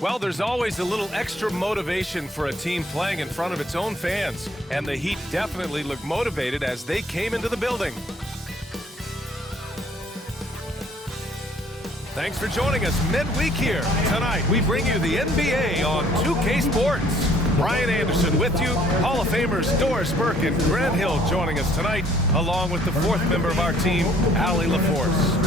Well, there's always a little extra motivation for a team playing in front of its own fans, and the Heat definitely looked motivated as they came into the building. Thanks for joining us midweek here. Tonight, we bring you the NBA on 2K Sports. Brian Anderson with you, Hall of Famers Doris Burke and Grant Hill joining us tonight, along with the fourth member of our team, Allie LaForce.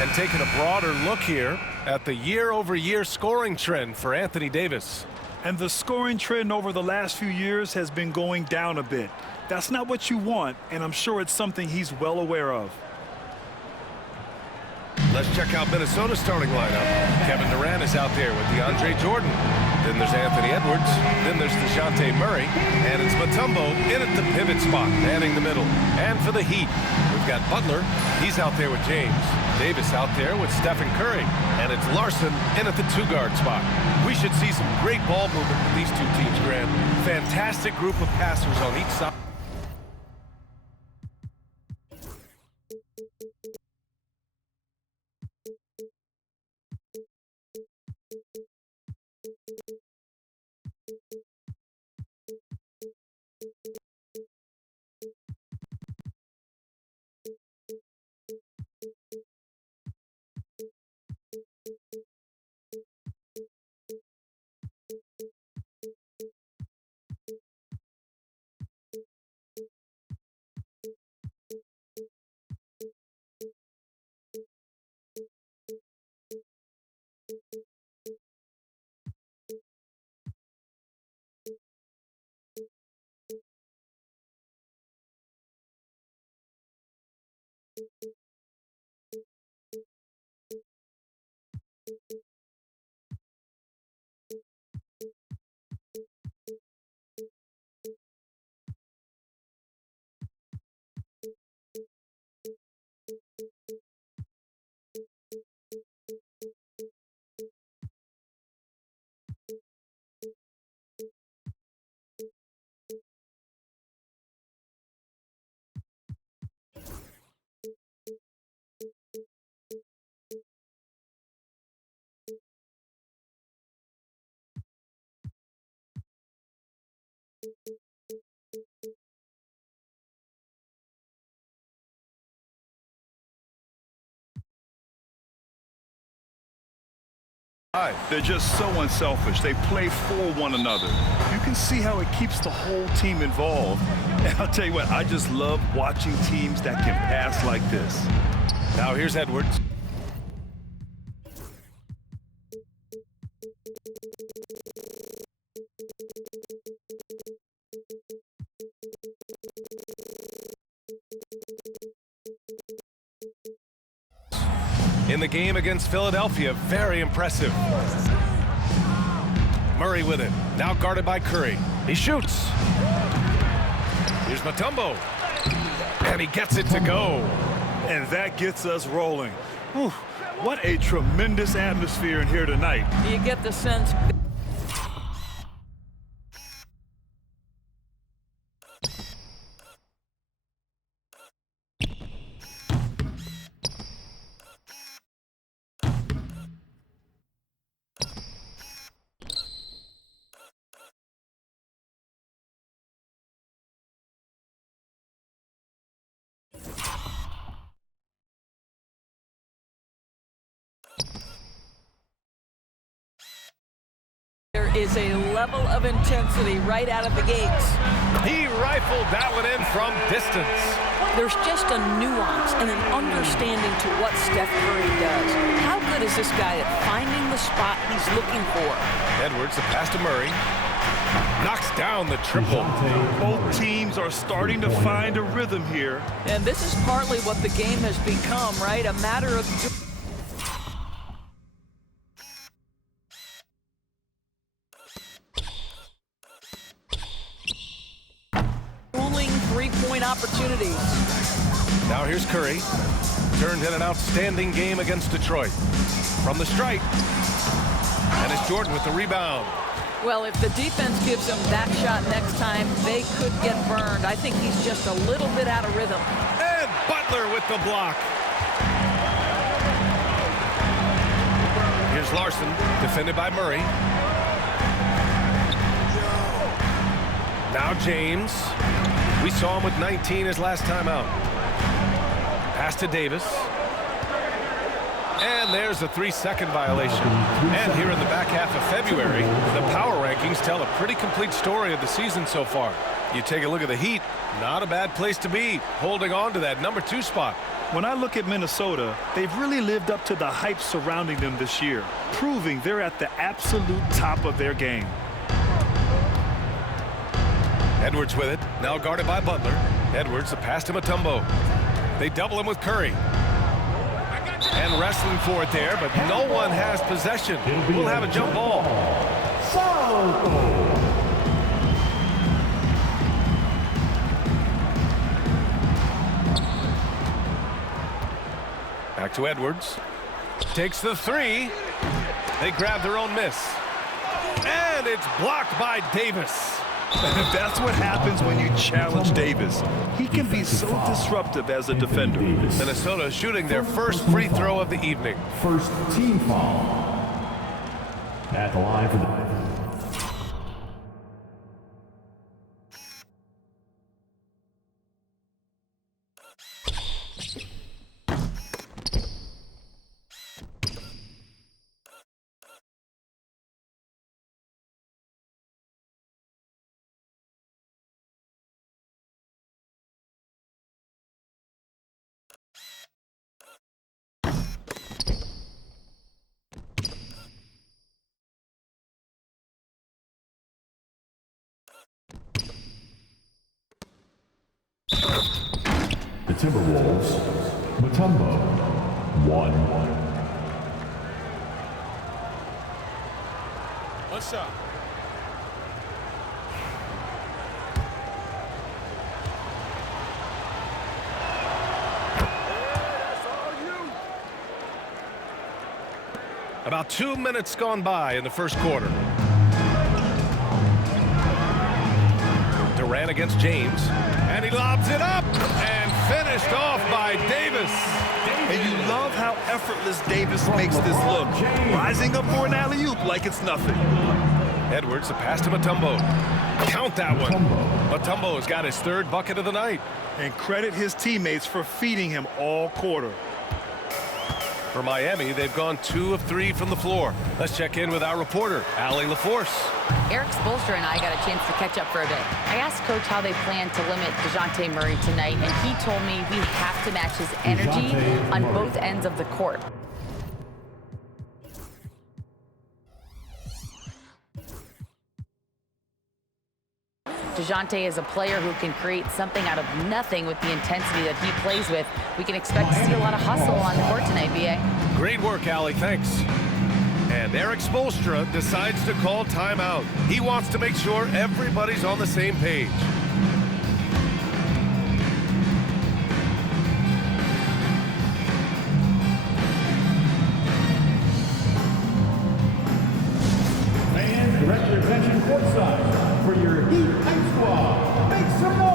And taking a broader look here at the year-over-year scoring trend for Anthony Davis. And the scoring trend over the last few years has been going down a bit. That's not what you want, and I'm sure it's something he's well aware of. Let's check out Minnesota's starting lineup. Kevin Durant is out there with DeAndre Jordan. Then there's Anthony Edwards. Then there's DeJounte Murray. And it's Mutombo in at the pivot spot, manning the middle. And for the Heat, we've got Butler. He's out there with James. Davis out there with Stephen Curry. And it's Larson in at the two-guard spot. We should see some great ball movement with these two teams, Grant. Fantastic group of passers on each side. They're just so unselfish. They play for one another. You can see how it keeps the whole team involved. And I'll tell you what, I just love watching teams that can pass like this. Now here's Edwards. In the game against Philadelphia, very impressive. Murray with it, now guarded by Curry. He shoots. Here's Mutombo. And he gets it to go. And that gets us rolling. Whew, what a tremendous atmosphere in here tonight. You get the sense. There is a level of intensity right out of the gates. He rifled that one in from distance. There's just a nuance and an understanding to what Steph Curry does. How good is this guy at finding the spot he's looking for? Edwards, the pass to Murray. Knocks down the triple. Both teams are starting to find a rhythm here. And this is partly what the game has become, right? A matter of... three-point opportunities. Now here's Curry. Turned in an outstanding game against Detroit. From the stripe. And it's Jordan with the rebound. Well, if the defense gives him that shot next time, they could get burned. I think he's just a little bit out of rhythm. And Butler with the block. Here's Larson, defended by Murray. Now James. We saw him with 19 his last time out. Pass to Davis. And there's a 3-second violation. And here in the back half of February, the power rankings tell a pretty complete story of the season so far. You take a look at the Heat, not a bad place to be, holding on to that number 2 spot. When I look at Minnesota, they've really lived up to the hype surrounding them this year, proving they're at the absolute top of their game. Edwards with it, now guarded by Butler. Edwards, the pass to Mutombo. They double him with Curry. And wrestling for it there, but no one has possession. We'll have a jump ball. Back to Edwards. Takes the 3. They grab their own miss. And it's blocked by Davis. That's what happens when you challenge Davis. He can be so disruptive as a defender. Minnesota shooting their first free throw of the evening. First team foul. At the line for the... The Timberwolves, Mutombo, 1. What's up? About 2 minutes gone by in the first quarter. Durant against James, and he lobs it up, and finished off by Davis. And you love how effortless Davis makes this look, rising up for an alley-oop like it's nothing. Edwards, the pass to Mutombo. Count that one. Mutombo has got his 3rd bucket of the night. And credit his teammates for feeding him all quarter. For Miami, they've gone 2 of 3 from the floor. Let's check in with our reporter, Allie LaForce. Eric Spoelstra and I got a chance to catch up for a bit. I asked Coach how they plan to limit DeJounte Murray tonight, and he told me we have to match his energy on both ends of the court. DeJounte is a player who can create something out of nothing with the intensity that he plays with. We can expect to see a lot of hustle on the court tonight, B.A. Great work, Allie. Thanks. And Eric Spoelstra decides to call timeout. He wants to make sure everybody's on the same page. Fans, direct your attention courtside for your Heat Hype Squad. Make some noise!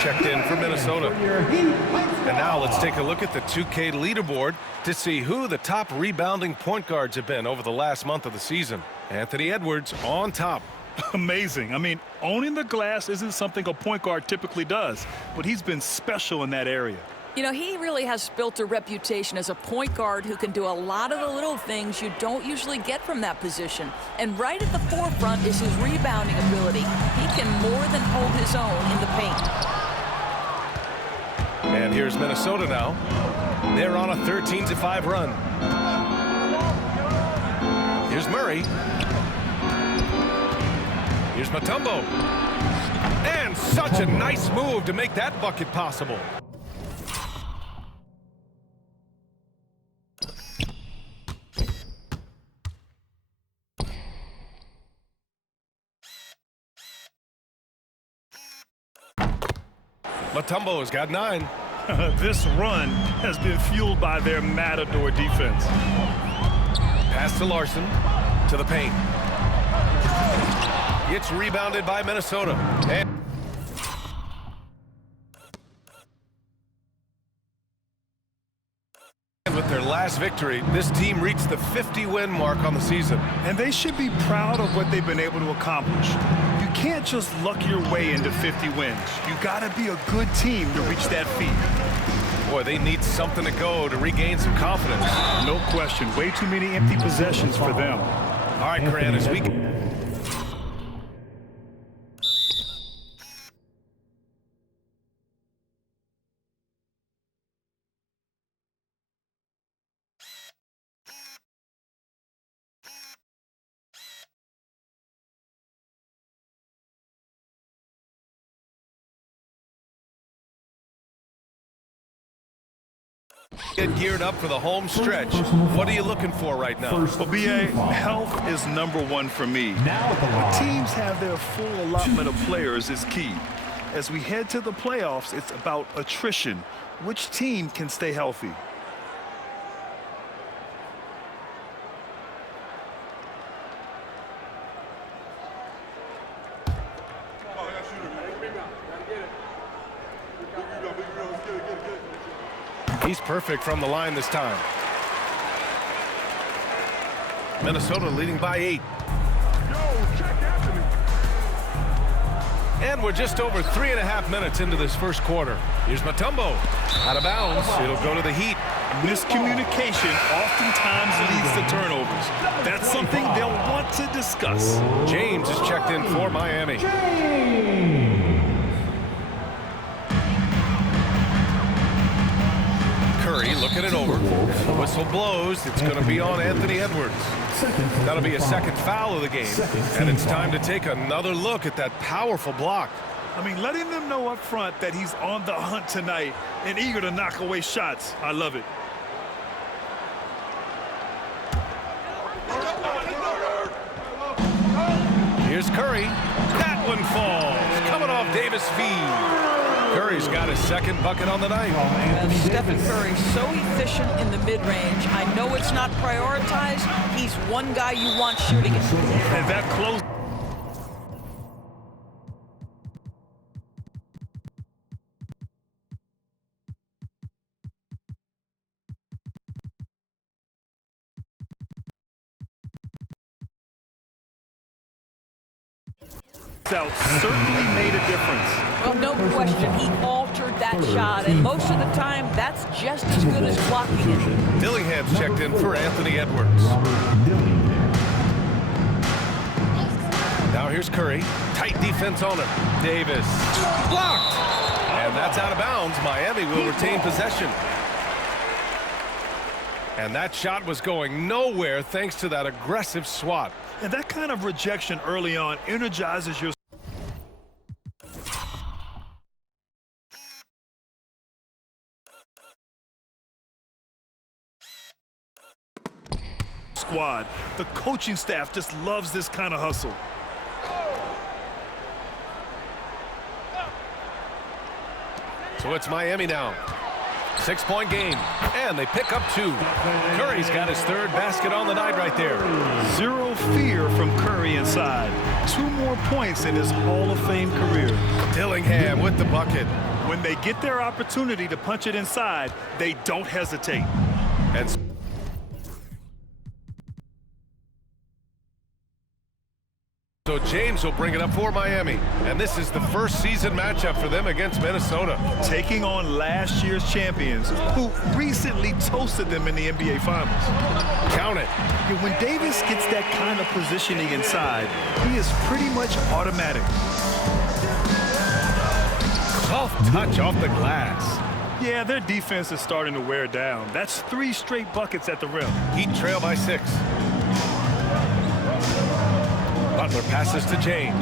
Checked in for Minnesota. And now let's take a look at the 2K leaderboard to see who the top rebounding point guards have been over the last month of the season. Anthony Edwards on top. Amazing. I mean, owning the glass isn't something a point guard typically does, but he's been special in that area. You know, he really has built a reputation as a point guard who can do a lot of the little things you don't usually get from that position. And right at the forefront is his rebounding ability. He can more than hold his own in the paint. And here's Minnesota now. They're on a 13-5 run. Here's Murray. Here's Mutombo. And such a nice move to make that bucket possible. Mutombo has got 9. This run has been fueled by their matador defense. Pass to Larson, to the paint. It's rebounded by Minnesota. And with their last victory, this team reached the 50-win mark on the season. And they should be proud of what they've been able to accomplish. You can't just luck your way into 50 wins. You got to be a good team to reach that feat. Boy, they need something to go to regain some confidence. No question. Way too many empty possessions for them. All right, Grant, as we... get geared up for the home stretch. What are you looking for right now? Well, BA, health is #1 for me. When teams have their full allotment of players is key. As we head to the playoffs, it's about attrition. Which team can stay healthy? He's perfect from the line this time. Minnesota leading by 8. And we're just over 3.5 minutes into this first quarter. Here's Mutombo. Out of bounds. It'll go to the Heat. Miscommunication oftentimes leads to turnovers. That's something they'll want to discuss. James is checked in for Miami. Curry looking it over. The whistle blows. It's going to be on Anthony Edwards. That'll be a second foul of the game. And it's time to take another look at that powerful block. I mean, letting them know up front that he's on the hunt tonight and eager to knock away shots. I love it. Here's Curry. That one falls. Coming off Davis' feed. Curry's got his second bucket on the night. Stephen Curry, so efficient in the mid-range. I know it's not prioritized. He's one guy you want shooting it. And that close. Out certainly made a difference. Well, no question, he altered that shot, and most of the time, that's just as good as blocking it. Dillingham's checked in for Anthony Edwards. Now here's Curry. Tight defense on him. Davis. Blocked! And that's out of bounds. Miami will retain possession. And that shot was going nowhere thanks to that aggressive swat. And that kind of rejection early on energizes your squad. The coaching staff just loves this kind of hustle. So it's Miami now. 6-point game, and they pick up 2. Curry's got his 3rd basket on the night right there. Zero fear from Curry inside. 2 more points in his Hall of Fame career. Dillingham with the bucket. When they get their opportunity to punch it inside, they don't hesitate. And so James will bring it up for Miami. And this is the first season matchup for them against Minnesota. Taking on last year's champions, who recently toasted them in the NBA Finals. Count it. When Davis gets that kind of positioning inside, he is pretty much automatic. Soft touch off the glass. Yeah, their defense is starting to wear down. That's 3 straight buckets at the rim. Heat trail by 6. Butler passes to James.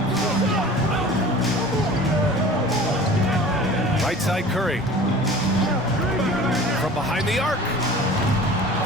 Right side Curry. From behind the arc.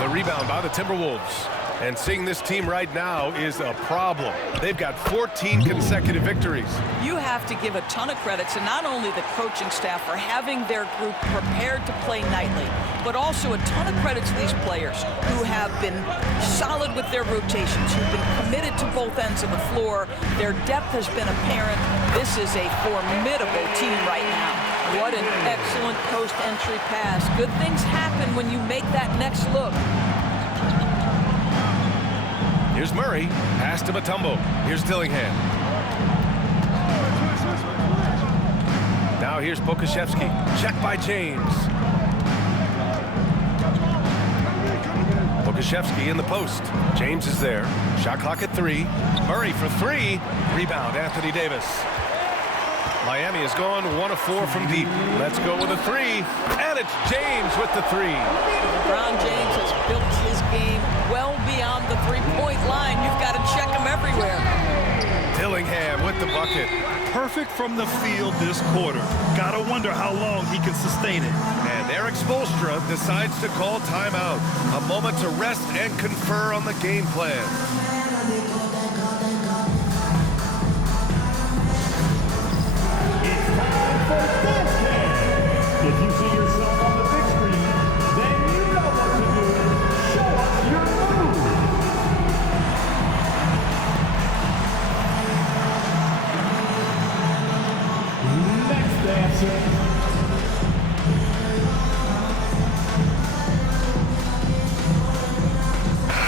The rebound by the Timberwolves. And seeing this team right now is a problem. They've got 14 consecutive victories. You have to give a ton of credit to not only the coaching staff for having their group prepared to play nightly, but also a ton of credit to these players who have been solid with their rotations, who've been committed to both ends of the floor. Their depth has been apparent. This is a formidable team right now. What an excellent post-entry pass. Good things happen when you make that next look. Here's Murray, pass to Mutombo. Here's Dillingham. Now here's Pokuševski. Check by James. Pokuševski in the post. James is there. Shot clock at 3. Murray for 3. Rebound, Anthony Davis. Miami has gone 1 of 4 from deep. Let's go with a 3. And it's James with the 3. LeBron James has built his game well beyond the three-point line. You've got to check him everywhere. Dillingham with the bucket. Perfect from the field this quarter. Gotta wonder how long he can sustain it. And Eric Spoelstra decides to call timeout. A moment to rest and confer on the game plan. If you see yourself on the big screen, then you know what to do. Show us your move. Next dancer.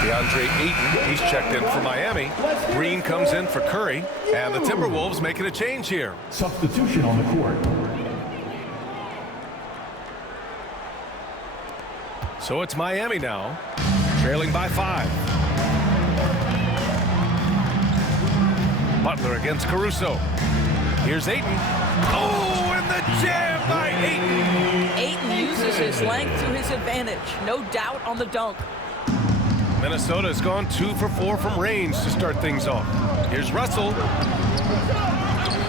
DeAndre Ayton, he's checked in for Miami. Green comes in for Curry. And the Timberwolves making a change here. Substitution on the court. So it's Miami now, trailing by 5. Butler against Caruso. Here's Ayton. Oh, and the jam by Ayton. Ayton uses his length to his advantage. No doubt on the dunk. Minnesota has gone 2 for 4 from range to start things off. Here's Russell.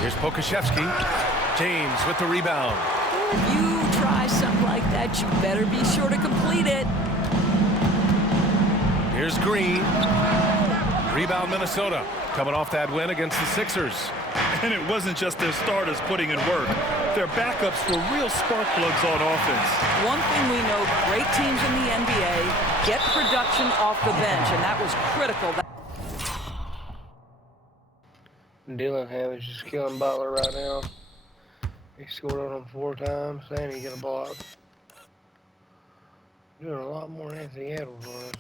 Here's Pokuševski. James with the rebound. You try something like that, you better be sure to complete it. Here's Green. Rebound Minnesota. Coming off that win against the Sixers. And it wasn't just their starters putting in work. Their backups were real spark plugs on offense. One thing we know, great teams in the NBA get production off the bench, and that was critical. Dillingham is just killing Butler right now. He scored on him 4 times, and he got a block. Doing a lot more than Anthony Edwards was.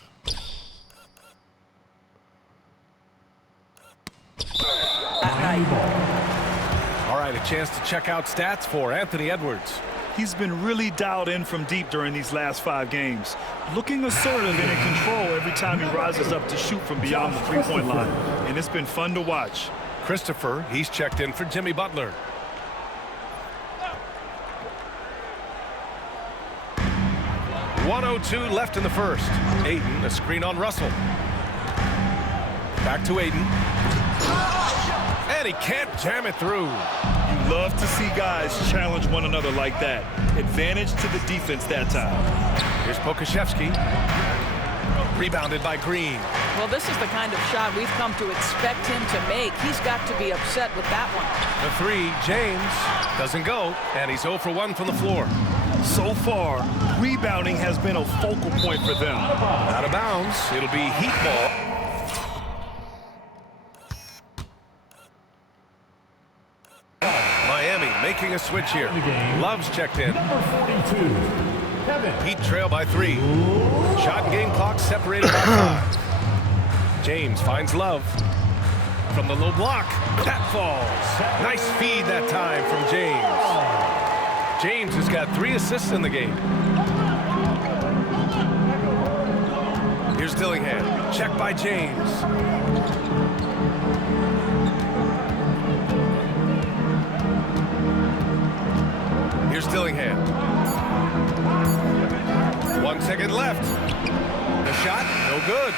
All right, a chance to check out stats for Anthony Edwards. He's been really dialed in from deep during these last 5 games. Looking assertive and in control every time he rises up to shoot from beyond the three-point line. And it's been fun to watch. Christopher, he's checked in for Jimmy Butler. .102 left in the first. Ayton, a screen on Russell. Back to Ayton. And he can't jam it through. You love to see guys challenge one another like that. Advantage to the defense that time. Here's Pokuševski. Rebounded by Green. Well, this is the kind of shot we've come to expect him to make. He's got to be upset with that one. The 3, James, doesn't go, and he's 0 for 1 from the floor. So far, rebounding has been a focal point for them. Out of bounds, it'll be Heat ball. Miami making a switch here. Love's checked in. Number 42, Kevin. Heat trail by 3. Shot and game clock separated by 5. James finds Love. From the low block, that falls. Nice feed that time from James. James has got 3 assists in the game. Here's Dillingham. Check by James. Here's Dillingham. 1 second left. The shot, no good.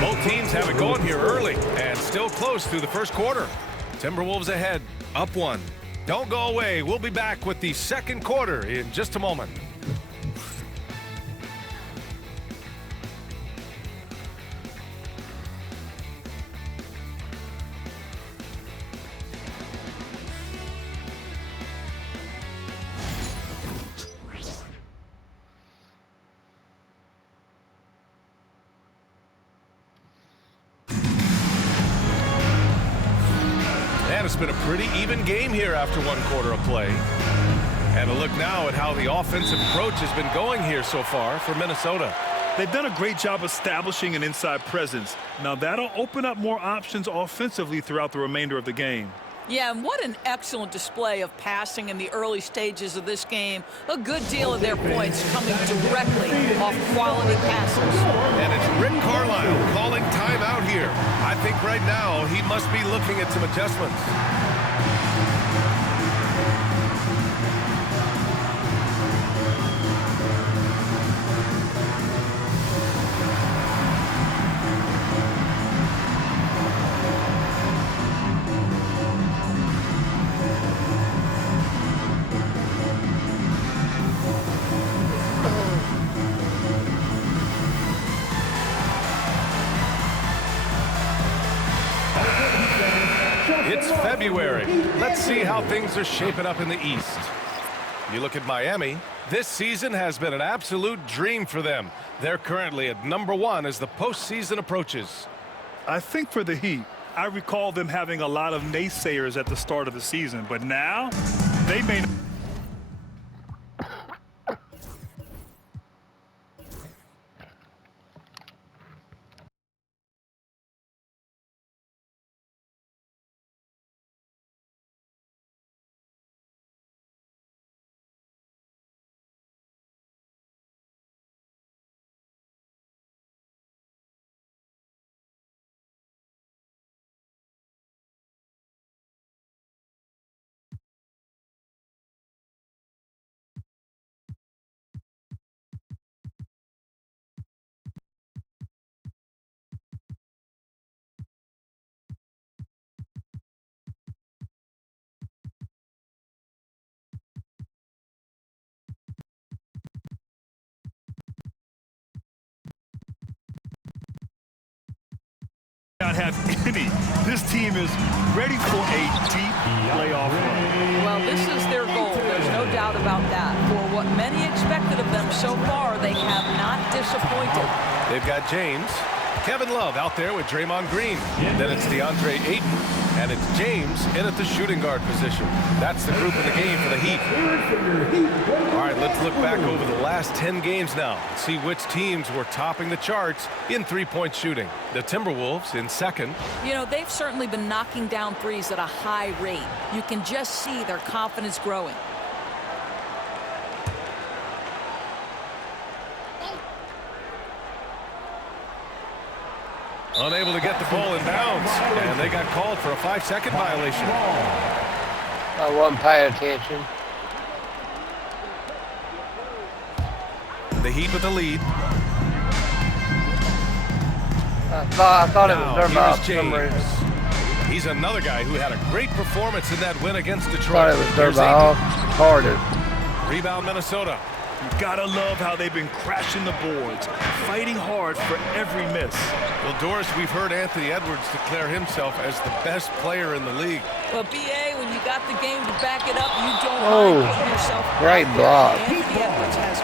Both teams have it going here early and still close through the first quarter. Timberwolves ahead, up 1. Don't go away. We'll be back with the second quarter in just a moment. been a pretty even game here after one quarter of play. And a look now at how the offensive approach has been going here so far for Minnesota. They've done a great job establishing an inside presence. Now that'll open up more options offensively throughout the remainder of the game. Yeah, and what an excellent display of passing in the early stages of this game. A good deal of their points coming directly off quality passes. And it's Rick Carlisle calling timeout here. I think right now he must be looking at some adjustments. It's February. Let's see how things are shaping up in the East. You look at Miami. This season has been an absolute dream for them. They're currently at #1 as the postseason approaches. I think for the Heat, I recall them having a lot of naysayers at the start of the season, but now they may not. Not have any. This team is ready for a deep playoff run. Well, this is their goal. There's no doubt about that. For what many expected of them so far, they have not disappointed. They've got James. Kevin Love out there with Draymond Green. Then it's DeAndre Ayton. And it's James in at the shooting guard position. That's the group in the game for the Heat. All right, let's look back over the last 10 games now and see which teams were topping the charts in three-point shooting. The Timberwolves in second. You know, they've certainly been knocking down threes at a high rate. You can just see their confidence growing. Unable to get the ball in bounds, and they got called for a 5-second violation. I wasn't paying attention. The Heat with the lead. I thought it was their Now, ball for some here's reason. James. He's another guy who had a great performance in that win against I Detroit. thought it was their Here's ball. Ayton. Harder. Rebound Minnesota. You gotta love how they've been crashing the boards, fighting hard for every miss. Well, Doris, we've heard Anthony Edwards declare himself as the best player in the league. Well, BA, when you got the game to back it up, you don't Oh, mind putting yourself out great there. block. Anthony Edwards has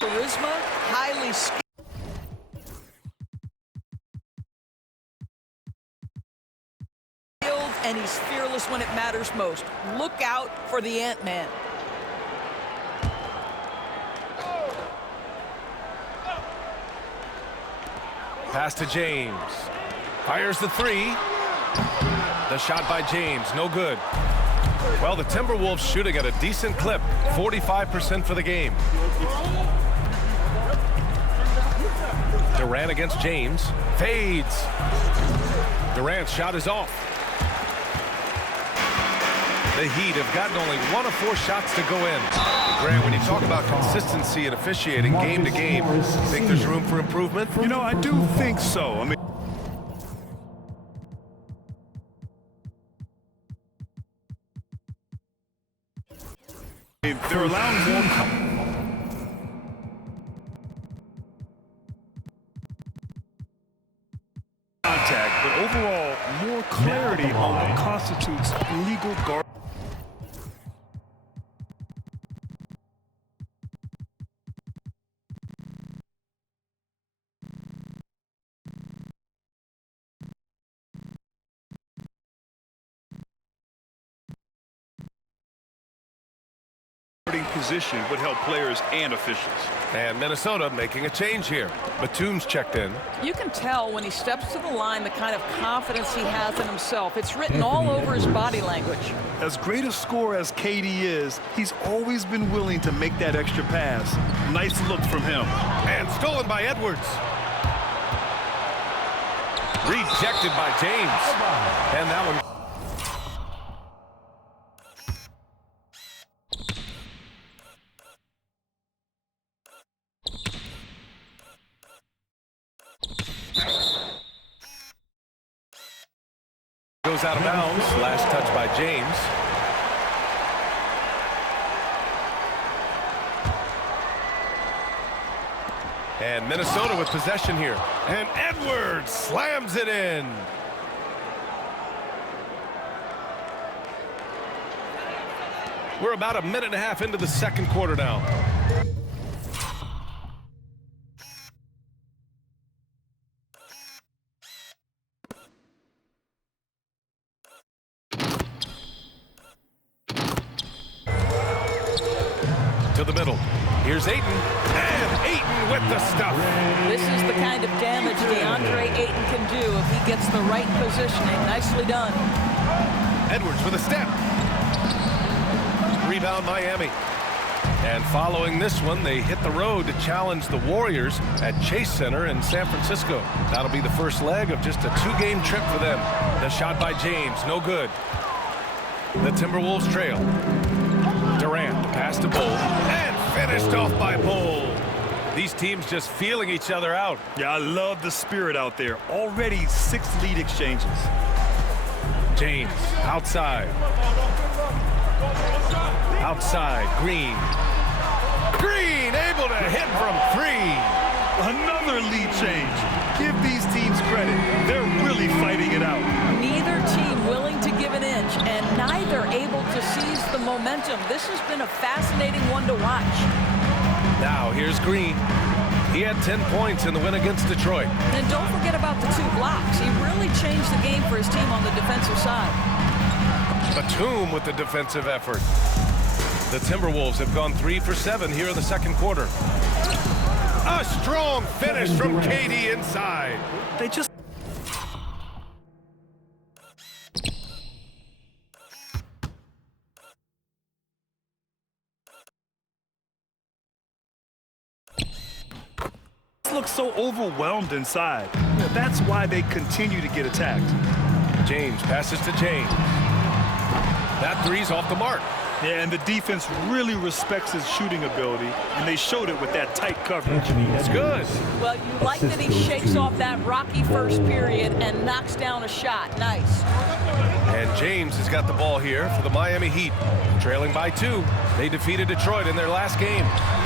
charisma, highly skilled. And he's fearless when it matters most. Look out for the Ant-Man. Pass to James. Fires the three. The shot by James, no good. Well, the Timberwolves shooting at a decent clip, 45% for the game. Durant against James. Fades. Durant's shot is off. The Heat have gotten only 1 of 4 shots to go in. Grant, when you talk about consistency and officiating game to game, you think there's room for improvement? You know, I do think so. I mean, they're allowing more contact, but overall, overall, more clarity on what constitutes legal guard. Position would help players and officials. And Minnesota making a change here. Batum's checked in. You can tell when he steps to the line the kind of confidence he has in himself. It's written all over his body language. As great a scorer as KD is, he's always been willing to make that extra pass. Nice look from him. And stolen by Edwards. Rejected by James. And that one. Goes out of bounds. Last touch by James. And Minnesota with possession here. And Edwards slams it in. We're about a minute and a half into the second quarter now. To the middle. Here's Ayton. And Ayton with the stuff. This is the kind of damage DeAndre Ayton can do if he gets the right positioning. Nicely done. Edwards with a step. Rebound Miami. And following this one, they hit the road to challenge the Warriors at Chase Center in San Francisco. That'll be the first leg of just a two-game trip for them. The shot by James, no good. The Timberwolves trail. Durant, pass to Bull, and finished off by Bull. These teams just feeling each other out. Yeah, I love the spirit out there. Already 6 lead exchanges. James, outside. Outside, Green. Green able to hit from 3. Another lead change. Give these teams credit. They're really fighting it out. Neither team willing to give an inch, and neither able to seize the momentum. This has been a fascinating one to watch. Now here's Green. He had 10 points in the win against Detroit. And don't forget about the 2 blocks. He really changed the game for his team on the defensive side. Batum with the defensive effort. The Timberwolves have gone 3 for 7 here in the second quarter. A strong finish from KD inside. They just... look so overwhelmed inside. Yeah, that's why they continue to get attacked. James passes to James. That three's off the mark. Yeah, and the defense really respects his shooting ability, and they showed it with that tight coverage. It's good. Well, you like that he shakes off that rocky first period and knocks down a shot. Nice. And James has got the ball here for the Miami Heat. Trailing by 2. They defeated Detroit in their last game.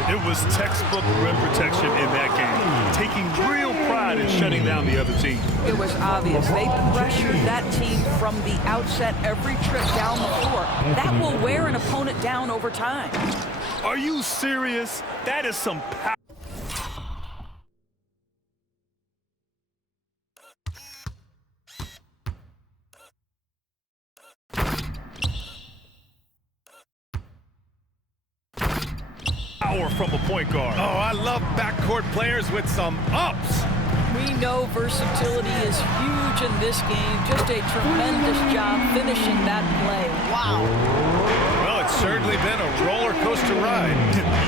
It was textbook rim protection in that game, taking real pride in shutting down the other team. It was obvious. They pressured that team from the outset every trip down the floor. That will wear an opponent down over time. Are you serious? That is some power. From a point guard. Oh, I love backcourt players with some ups. We know versatility is huge in this game. Just a tremendous job finishing that play. Wow. Well, it's certainly been a roller coaster ride.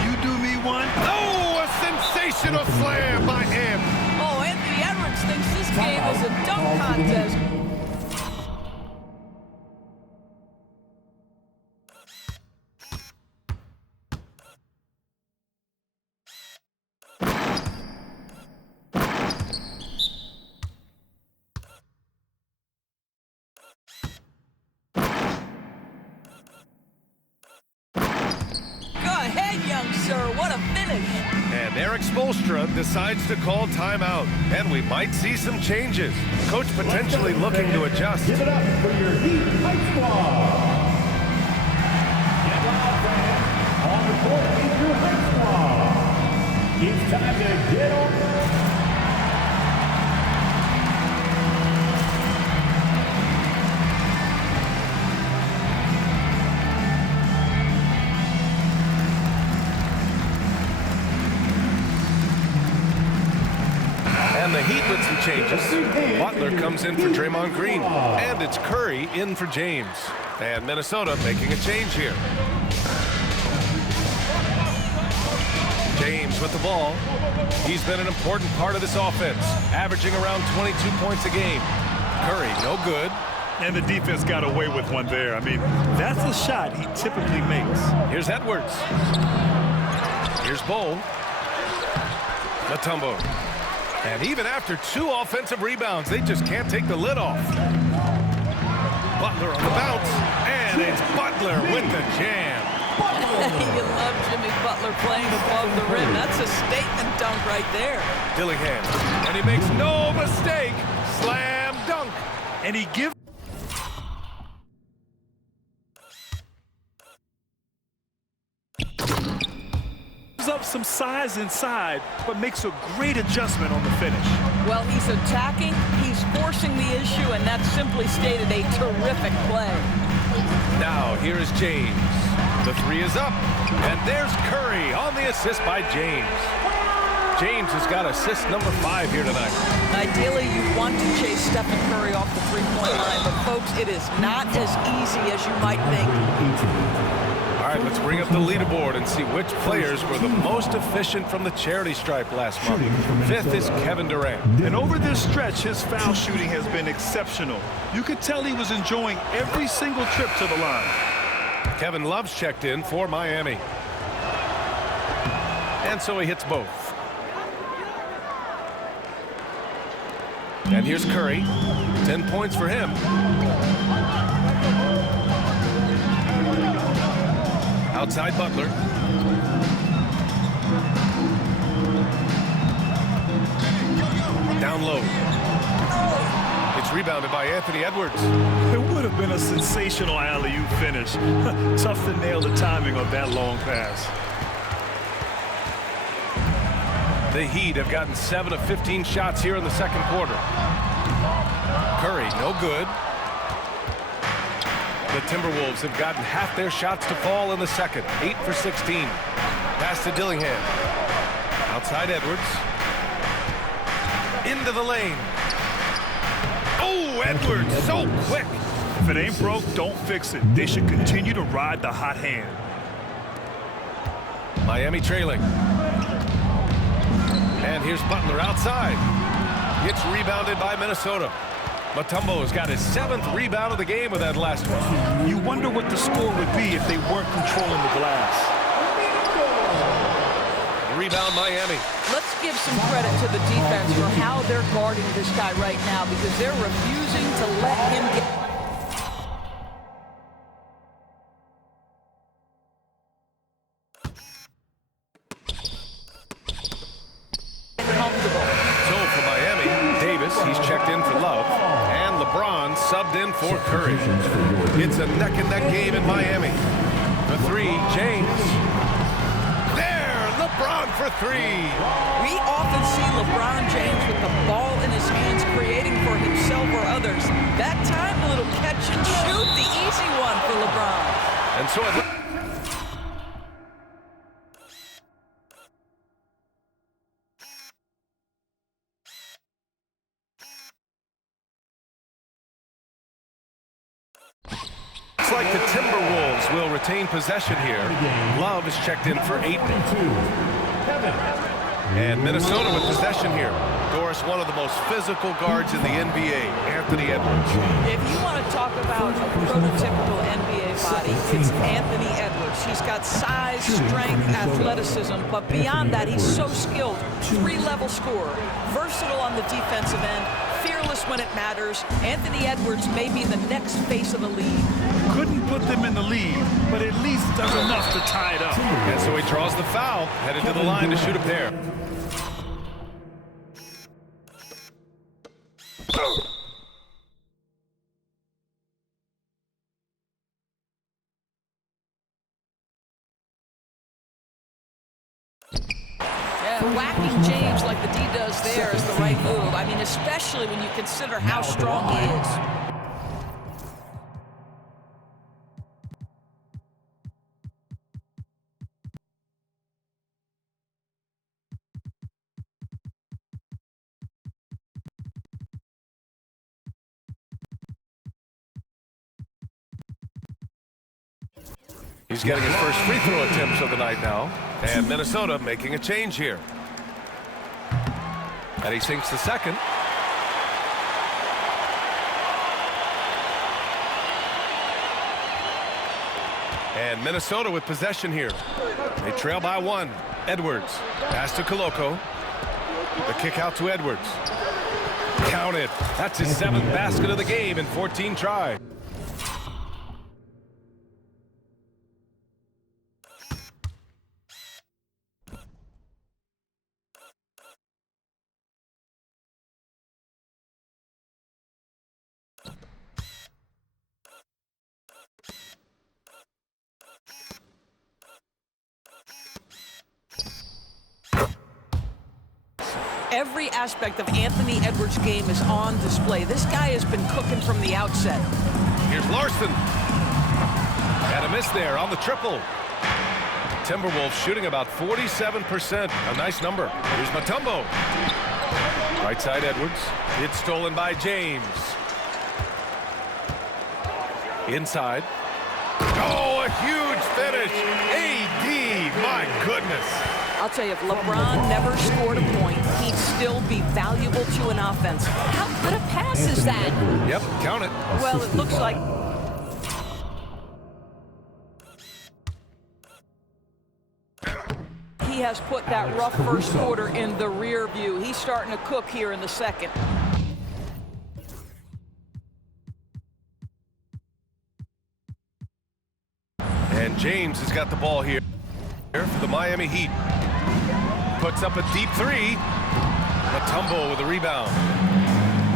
You do me one. Oh, a sensational slam by him. Oh, Anthony Edwards thinks this game is a dunk contest. Young sir. What a finish. And Eric Spoelstra decides to call timeout. And we might see some changes. Coach potentially looking to adjust. Give it up for your Heat Heights Squad. Get loud, fans. On the court is your Heights Squad. It's time to get on. And the Heat with some changes. Butler comes in for Draymond Green. And it's Curry in for James. And Minnesota making a change here. James with the ball. He's been an important part of this offense, averaging around 22 points a game. Curry, no good. And the defense got away with one there. I mean, that's a shot he typically makes. Here's Edwards. Here's Bowl. Mutombo. And even after 2 offensive rebounds, they just can't take the lid off. Butler on the bounce. And it's Butler with the jam. You love Jimmy Butler playing above the rim. That's a statement dunk right there. Dillingham. And he makes no mistake. Slam dunk. And he gives up some size inside, but makes a great adjustment on the finish. Well, he's attacking, he's forcing the issue, and that simply stated a terrific play. Now, here is James. The 3 is up. And there's Curry on the assist by James. James has got assist number 5 here tonight. Ideally, you want to chase Stephen Curry off the three-point line, but folks, it is not as easy as you might think. All right, let's bring up the leaderboard and see which players were the most efficient from the charity stripe last month. 5th is Kevin Durant. And over this stretch, his foul shooting has been exceptional. You could tell he was enjoying every single trip to the line. Kevin Love's checked in for Miami. And so he hits both. And here's Curry. 10 points for him. Outside Butler. Down low. It's rebounded by Anthony Edwards. It would have been a sensational alley-oop finish. Tough to nail the timing of that long pass. The Heat have gotten 7 of 15 shots here in the second quarter. Curry, no good. The Timberwolves have gotten half their shots to fall in the second. 8 for 16. Pass to Dillingham. Outside Edwards. Into the lane. Oh, Edwards, so quick. If it ain't broke, don't fix it. They should continue to ride the hot hand. Miami trailing. And here's Butler outside. It's rebounded by Minnesota. Mutombo has got his 7th rebound of the game with that last one. You wonder what the score would be if they weren't controlling the glass. Rebound Miami. Let's give some credit to the defense for how they're guarding this guy right now, because they're refusing to let him get comfortable. So for Miami, Davis, he's checked in for Love, and LeBron subbed in for Curry. It's a neck-and-neck game in Miami. The 3, James. There, LeBron for 3. We often see LeBron James with the ball in his hands, creating for himself or others. That time, a little catch and shoot, the easy one for LeBron. And so it looks like the Timberwolves will retain possession here. Love is checked in for 8. And Minnesota with possession here. Doris, one of the most physical guards in the NBA, Anthony Edwards. If you want to talk about a prototypical NBA body, it's Anthony Edwards. He's got size, strength, athleticism, but beyond that, he's so skilled. 3-level scorer, versatile on the defensive end, Fearless when it matters, Anthony Edwards may be the next face of the league. Couldn't put them in the lead, but at least does enough to tie it up. And so he draws the foul, headed to the line to shoot a pair. Whacking James like the D does there is the right move. I mean, especially when you consider how strong he is. He's getting his first free throw attempts of the night now. And Minnesota making a change here. And he sinks the second. And Minnesota with possession here. They trail by 1. Edwards. Pass to Koloko. The kick out to Edwards. Counted. That's his 7th basket of the game in 14 tries. Every aspect of Anthony Edwards' game is on display. This guy has been cooking from the outset. Here's Larson. And a miss there on the triple. Timberwolves shooting about 47%. A nice number. Here's Mutombo. Right side Edwards. It's stolen by James. Inside. Oh, a huge finish. AD, my goodness. I'll tell you, if LeBron never scored a point, he'd still be valuable to an offense. How good a pass is that? Yep, count it. Well, it looks like... he has put that rough first quarter in the rear view. He's starting to cook here in the second. And James has got the ball here for the Miami Heat. Puts up a deep 3. Mutombo with a rebound.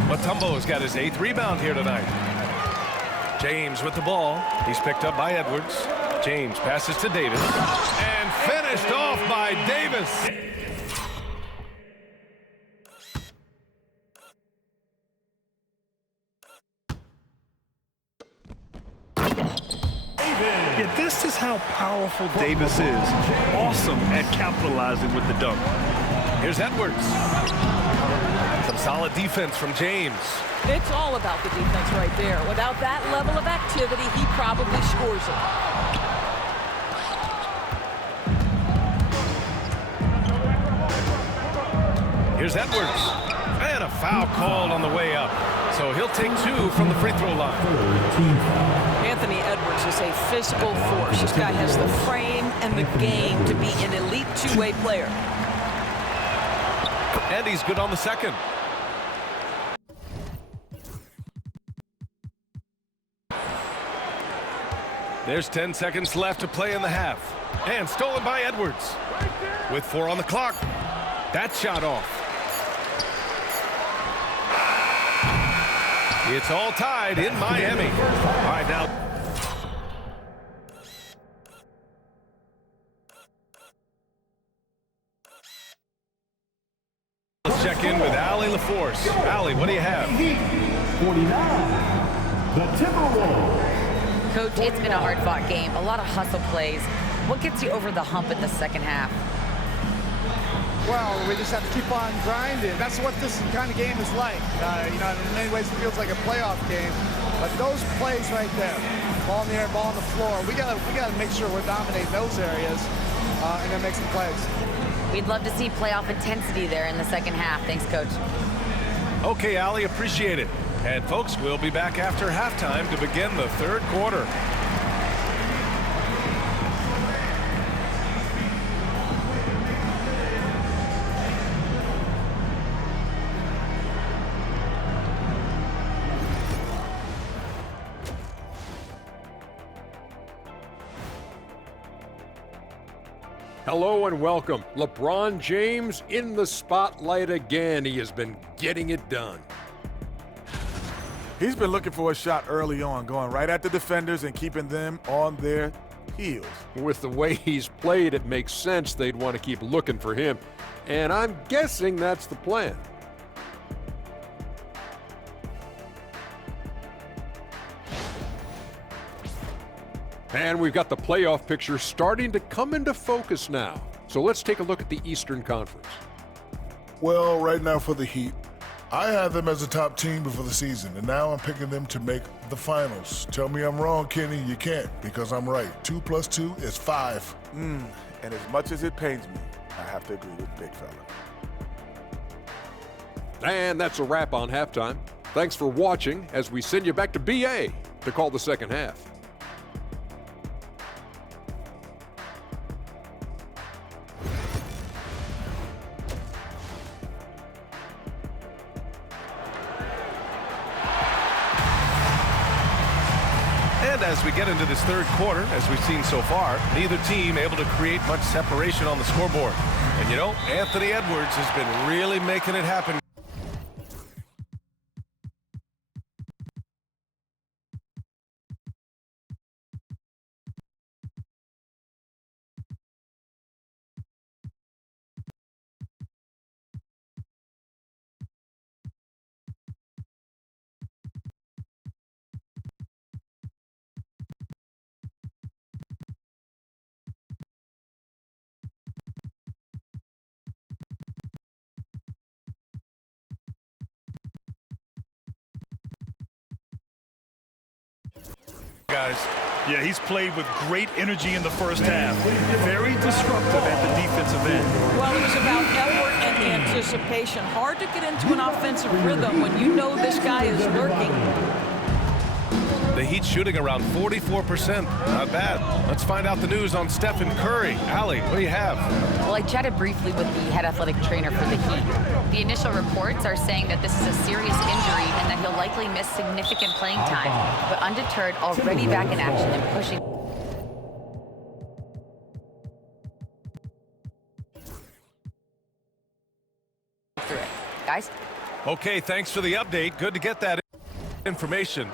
Mutombo has got his 8th rebound here tonight. James with the ball. He's picked up by Edwards. James passes to Davis. And finished off by Davis. Yeah, this is how powerful Davis is. Awesome at capitalizing with the dunk. Here's Edwards. Some solid defense from James. It's all about the defense right there. Without that level of activity, he probably scores it. Here's Edwards. And a foul called on the way up. So he'll take 2 from the free throw line. Anthony Edwards is a physical force. This guy has the frame and the game to be an elite two-way player. And he's good on the second. There's 10 seconds left to play in the half. And stolen by Edwards. With 4 on the clock. That shot off. It's all tied in Miami. All right, now. Let's check in with Allie LaForce. Allie, what do you have? 49, the Timberwolves. Coach, it's been a hard-fought game. A lot of hustle plays. What gets you over the hump in the second half? Well, we just have to keep on grinding. That's what this kind of game is like. You know, in many ways it feels like a playoff game. But those plays right there, ball in the air, ball on the floor, we gotta make sure we're dominating those areas and then make some plays. We'd love to see playoff intensity there in the second half. Thanks, Coach. Okay, Allie, appreciate it. And folks, we'll be back after halftime to begin the third quarter. Hello and welcome. LeBron James in the spotlight again. He has been getting it done. He's been looking for a shot early on, going right at the defenders and keeping them on their heels. With the way he's played, it makes sense they'd want to keep looking for him. And I'm guessing that's the plan. And we've got the playoff picture starting to come into focus now. So let's take a look at the Eastern Conference. Well, right now for the Heat, I had them as a top team before the season, and now I'm picking them to make the finals. Tell me I'm wrong, Kenny. You can't, because I'm right. 2 + 2 is 5. And as much as it pains me, I have to agree with Big Fella. And that's a wrap on halftime. Thanks for watching as we send you back to BA to call the second half. And as we get into this third quarter, as we've seen so far, neither team able to create much separation on the scoreboard. And you know, Anthony Edwards has been really making it happen. Guys. Yeah, he's played with great energy in the first half. Very disruptive at the defensive end. Well, it was about effort and anticipation. Hard to get into an offensive rhythm when you know this guy is lurking. The Heat shooting around 44%. Not bad. Let's find out the news on Stephen Curry. Allie, what do you have? Well, I chatted briefly with the head athletic trainer for the Heat. The initial reports are saying that this is a serious injury and that he'll likely miss significant playing time. But undeterred, already back in action and pushing. Through it. Guys? Okay, thanks for the update. Good to get that information.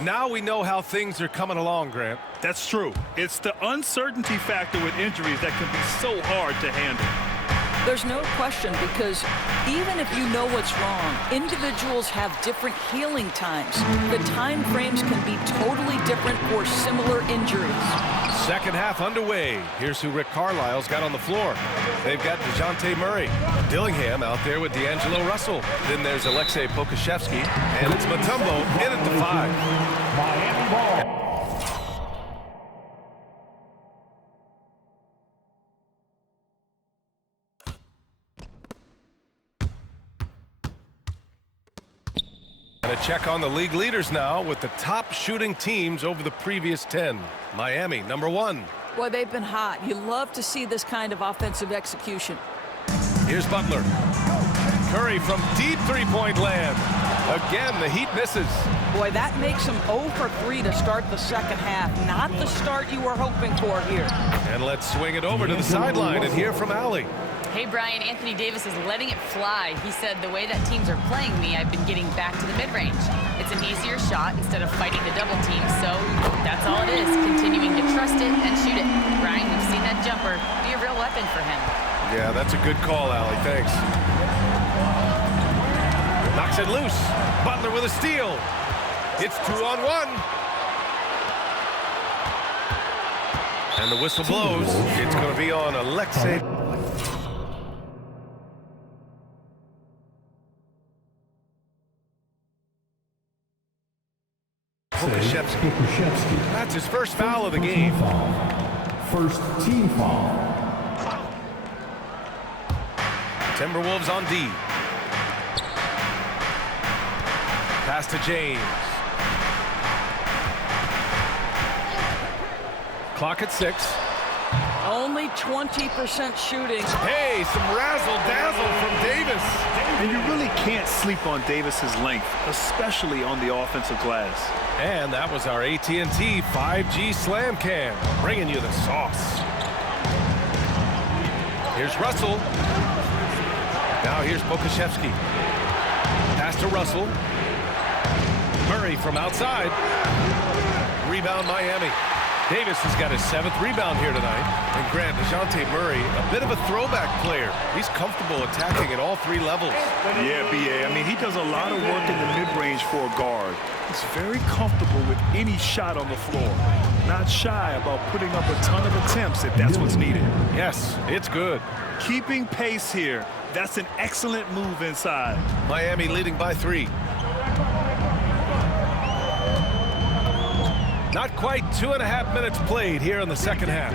Now we know how things are coming along, Grant. That's true. It's the uncertainty factor with injuries that can be so hard to handle. There's no question, because even if you know what's wrong, individuals have different healing times. The time frames can be totally different for similar injuries. Second half underway. Here's who Rick Carlisle's got on the floor. They've got DeJounte Murray, Dillingham out there with D'Angelo Russell. Then there's Alexei Pokashevsky, and it's Mutombo in at the 5. Miami ball. And a check on the league leaders now with the top shooting teams over the previous 10. Miami, number 1. Boy, they've been hot. You love to see this kind of offensive execution. Here's Butler. Curry from deep three-point land. Again, the Heat misses. Boy, that makes him 0 for 3 to start the second half. Not the start you were hoping for here. And let's swing it over to the sideline and hear from Allie. Hey, Brian, Anthony Davis is letting it fly. He said, the way that teams are playing me, I've been getting back to the mid-range. It's an easier shot instead of fighting the double team, so that's all it is, continuing to trust it and shoot it. Brian, we've seen that jumper be a real weapon for him. Yeah, that's a good call, Allie. Thanks. Knocks it loose. Butler with a steal. It's 2-on-1. And the whistle blows. It's going to be on Alexei. That's his first foul of the game. First team foul. Timberwolves on D. Pass to James. Clock at 6. Only 20% shooting. Hey, some razzle-dazzle from Davis. And you really can't sleep on Davis's length, especially on the offensive glass. And that was our AT&T 5G Slam Cam, bringing you the sauce. Here's Russell. Now here's Pokusevski. Pass to Russell. Murray from outside. Rebound Miami. Davis has got his 7th rebound here tonight. And Grant, DeJounte Murray, a bit of a throwback player. He's comfortable attacking at all 3 levels. Yeah, B.A. I mean, he does a lot of work in the mid-range for a guard. He's very comfortable with any shot on the floor. Not shy about putting up a ton of attempts if that's what's needed. Yes, it's good. Keeping pace here. That's an excellent move inside. Miami leading by 3. Not quite 2.5 minutes played here in the second half.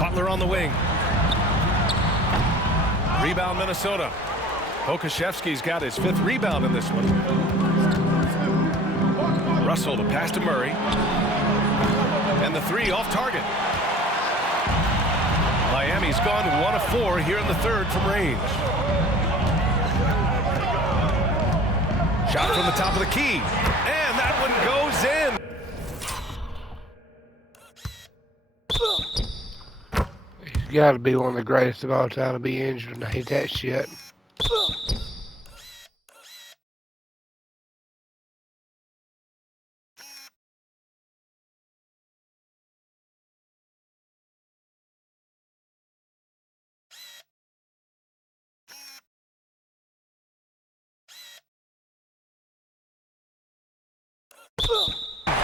Butler on the wing. Rebound Minnesota. Pokusevski's got his 5th rebound in this one. Russell to pass to Murray. And the 3 off target. Miami's gone 1 of 4 here in the 3rd from range. Shot from the top of the key. And that one goes in. He's got to be one of the greatest of all time to be injured and hate that shit.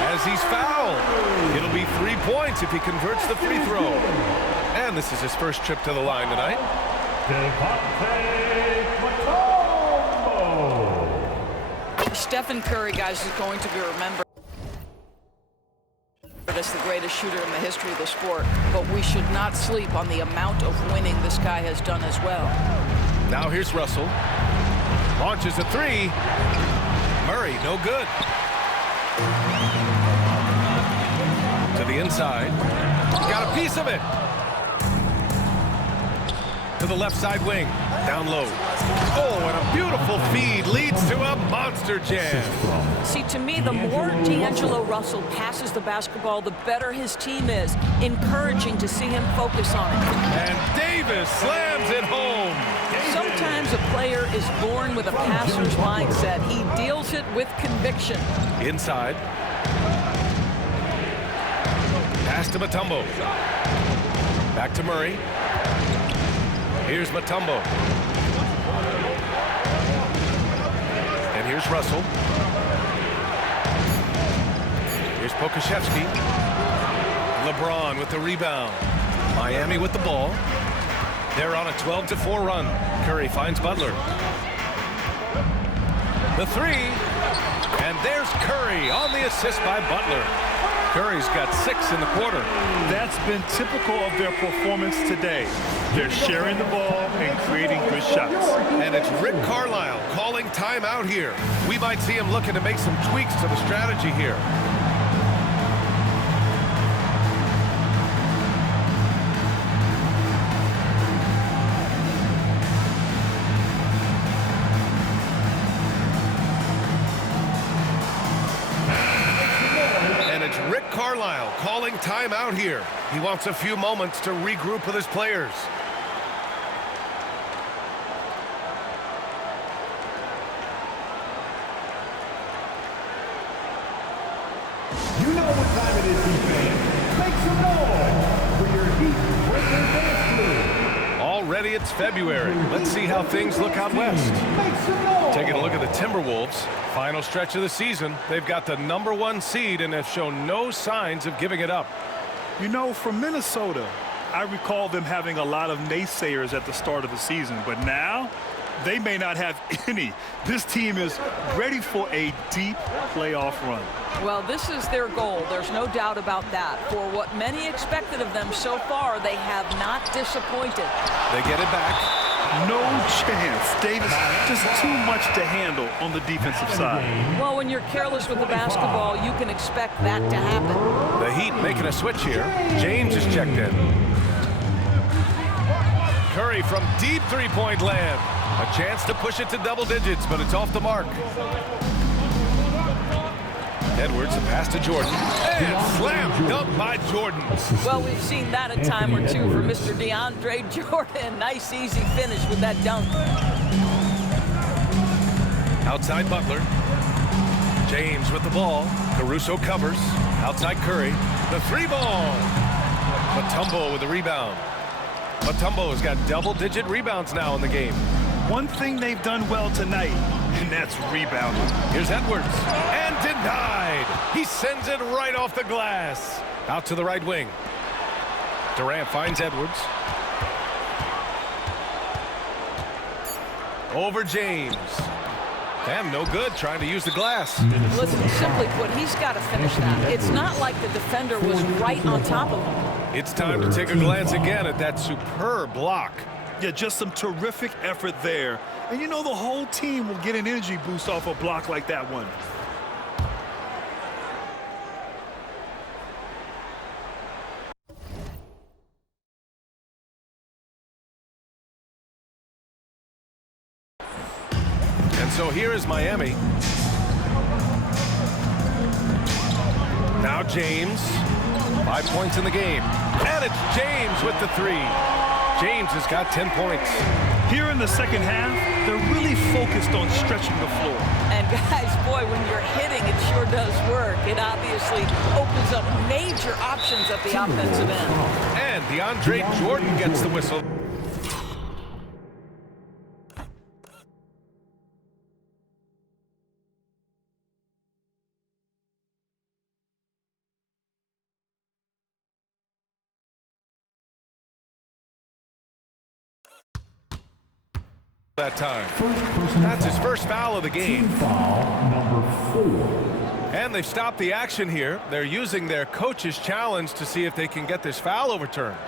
As he's fouled. It'll be 3 points if he converts the free throw. And this is his first trip to the line tonight. Stephen Curry, guys, is going to be remembered as the greatest shooter in the history of the sport. But we should not sleep on the amount of winning this guy has done as well. Now here's Russell. Launches a 3. Murray, no good. To the inside. Got a piece of it. To the left side wing. Down low. Oh, and a beautiful feed leads to a monster jam. See, to me, the more D'Angelo Russell passes the basketball, the better his team is. Encouraging to see him focus on it. And Davis slams it home. Sometimes a player is born with a passer's mindset. He deals it with conviction. Inside. Pass to Mutombo. Back to Murray. Here's Mutombo. And here's Russell. Here's Pokusevski. LeBron with the rebound. Miami with the ball. They're on a 12-4 run. Curry finds Butler. The 3. And there's Curry on the assist by Butler. Curry's got 6 in the quarter. That's been typical of their performance today. They're sharing the ball and creating good shots. And it's Rick Carlisle calling timeout here. We might see him looking to make some tweaks to the strategy here. timeout here. He wants a few moments to regroup with his players. You know what time it is, Heat fans. Make some noise for your Heat Breaker Dance Crew. Already it's February. Let's see how things look out west. Make some noise. Taking a look at the Timberwolves. Final stretch of the season. They've got the #1 seed and have shown no signs of giving it up. You know, for Minnesota, I recall them having a lot of naysayers at the start of the season, but now they may not have any. This team is ready for a deep playoff run. Well, this is their goal. There's no doubt about that. For what many expected of them so far, they have not disappointed. They get it back. No chance. Davis, just too much to handle on the defensive side. Well, when you're careless with the basketball, you can expect that to happen. The Heat making a switch here. James is checked in. Curry from deep three-point land. A chance to push it to double digits, but it's off the mark. Edwards, a pass to Jordan. And slam dunk by Jordan. Well, we've seen that a time or two for Mr. DeAndre Jordan. Nice, easy finish with that dunk. Outside Butler. James with the ball. Caruso covers. Outside Curry. The three ball. Mutombo with the rebound. Mutombo has got double-digit rebounds now in the game. One thing they've done well tonight, and that's rebounding. Here's Edwards, and denied. He sends it right off the glass. Out to the right wing. Durant finds Edwards. Over James. And no good, trying to use the glass. Listen, simply put, he's got to finish that. It's not like the defender was right on top of him. It's time to take a glance again at that superb block. Yeah, just some terrific effort there. And you know the whole team will get an energy boost off a block like that one. And so here is Miami. Now James. 5 points in the game. And it's James with the three. James has got 10 points. Here in the second half, they're really focused on stretching the floor. And guys, boy, when you're hitting, it sure does work. It obviously opens up major options at the offensive end. And DeAndre Jordan gets the whistle. That time. That's his first foul of the game. Foul number 4. And they've stopped the action here. They're using their coach's challenge to see if they can get this foul overturned.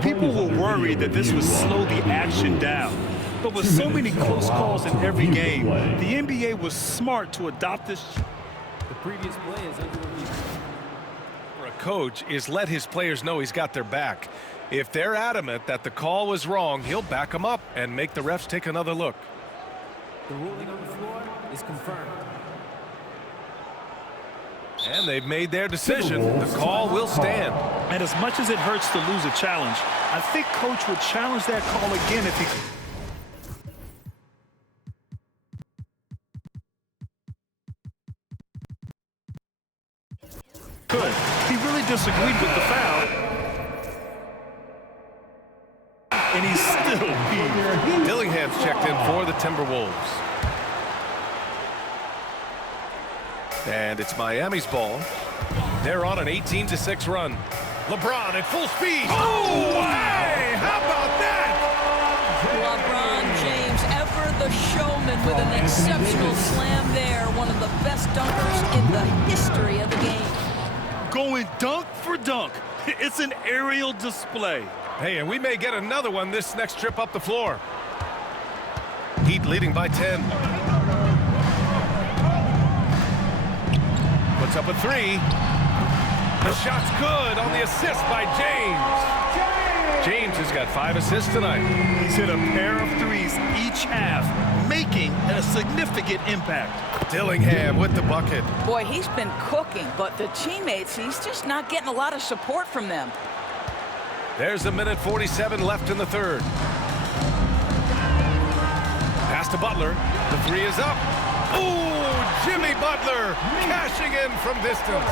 People were worried that this would slow the action down. But with so many close calls in every game, the NBA was smart to adopt this. The previous play is under review. For a coach is let his players know he's got their back. If they're adamant that the call was wrong, he'll back them up and make the refs take another look. The ruling on the floor is confirmed. And they've made their decision. The call will stand. And as much as it hurts to lose a challenge, I think Coach would challenge that call again if he could. He really disagreed with the foul. And he's still beat. Dillingham's checked in for the Timberwolves. And it's Miami's ball. They're on an 18-6 run. LeBron at full speed. Oh, hey, how about that? LeBron James, ever the showman with an exceptional slam there. One of the best dunkers in the history of the game. Going dunk for dunk. It's an aerial display. Hey, and we may get another one this next trip up the floor. Heat leading by 10. Puts up a three. The shot's good on the assist by James. James has got 5 assists tonight. He's hit a pair of threes each half, making a significant impact. Dillingham with the bucket. Boy, he's been cooking, but the teammates, he's just not getting a lot of support from them. There's a minute 47 left in the third. Pass to Butler. The 3 is up. Ooh, Jimmy Butler cashing in from distance.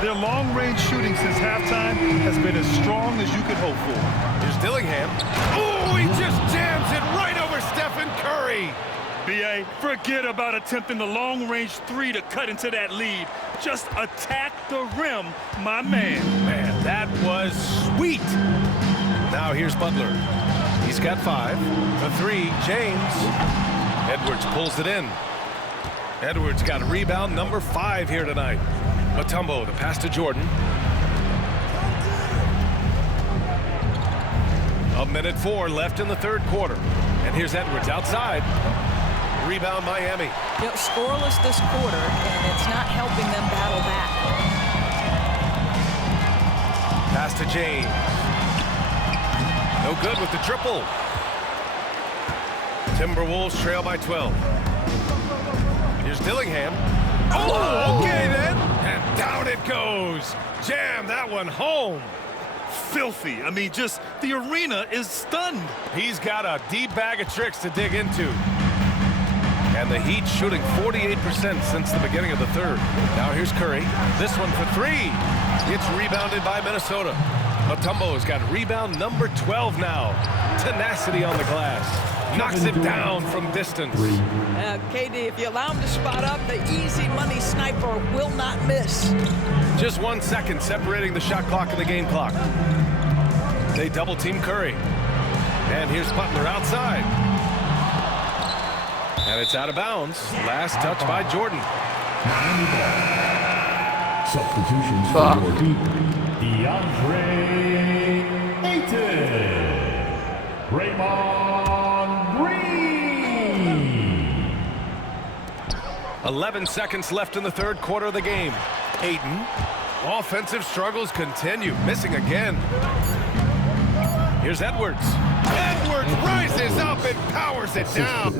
Their long-range shooting since halftime has been as strong as you could hope for. Here's Dillingham. Ooh, he just jams it right over Stephen Curry. B.A., forget about attempting the long-range 3 to cut into that lead. Just attack the rim, my man. Man, that was sweet. Now here's Butler. He's got 5. The 3, James. Edwards pulls it in. Edwards got rebound number 5 here tonight. Mutombo, the pass to Jordan. A minute 4 left in the third quarter. And here's Edwards outside. Rebound Miami. You know, scoreless this quarter, and it's not helping them battle back. Pass to James. No good with the triple. Timberwolves trail by 12. Here's Dillingham. Oh, okay then. And down it goes. Jam that one home. Filthy. I mean, just the arena is stunned. He's got a deep bag of tricks to dig into. And the Heat shooting 48% since the beginning of the third. Now here's Curry. This one for 3. It's rebounded by Minnesota. Mutombo's got rebound number 12 now. Tenacity on the glass. Knocks it down from distance. KD, if you allow him to spot up, the easy money sniper will not miss. Just 1 second separating the shot clock and the game clock. They double team Curry. And here's Butler outside. And it's out of bounds. Last touch by Jordan. Substitutions for your team. DeAndre Ayton. Draymond Green. 11 seconds left in the third quarter of the game. Ayton. Offensive struggles continue. Missing again. Here's Edwards. Edwards rises up and powers it down.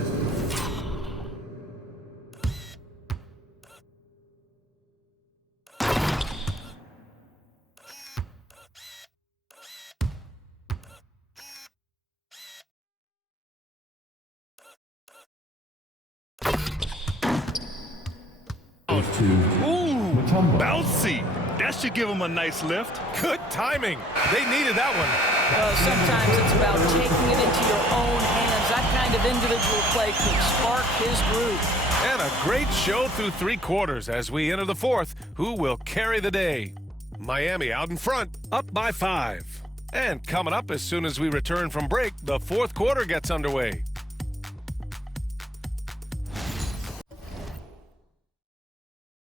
Ooh, bouncy. That should give him a nice lift. Good timing. They needed that one. Sometimes it's about taking it into your own hands. That kind of individual play can spark his groove. And a great show through 3 quarters as we enter the fourth. Who will carry the day? Miami out in front, up by 5. And coming up as soon as we return from break, the fourth quarter gets underway.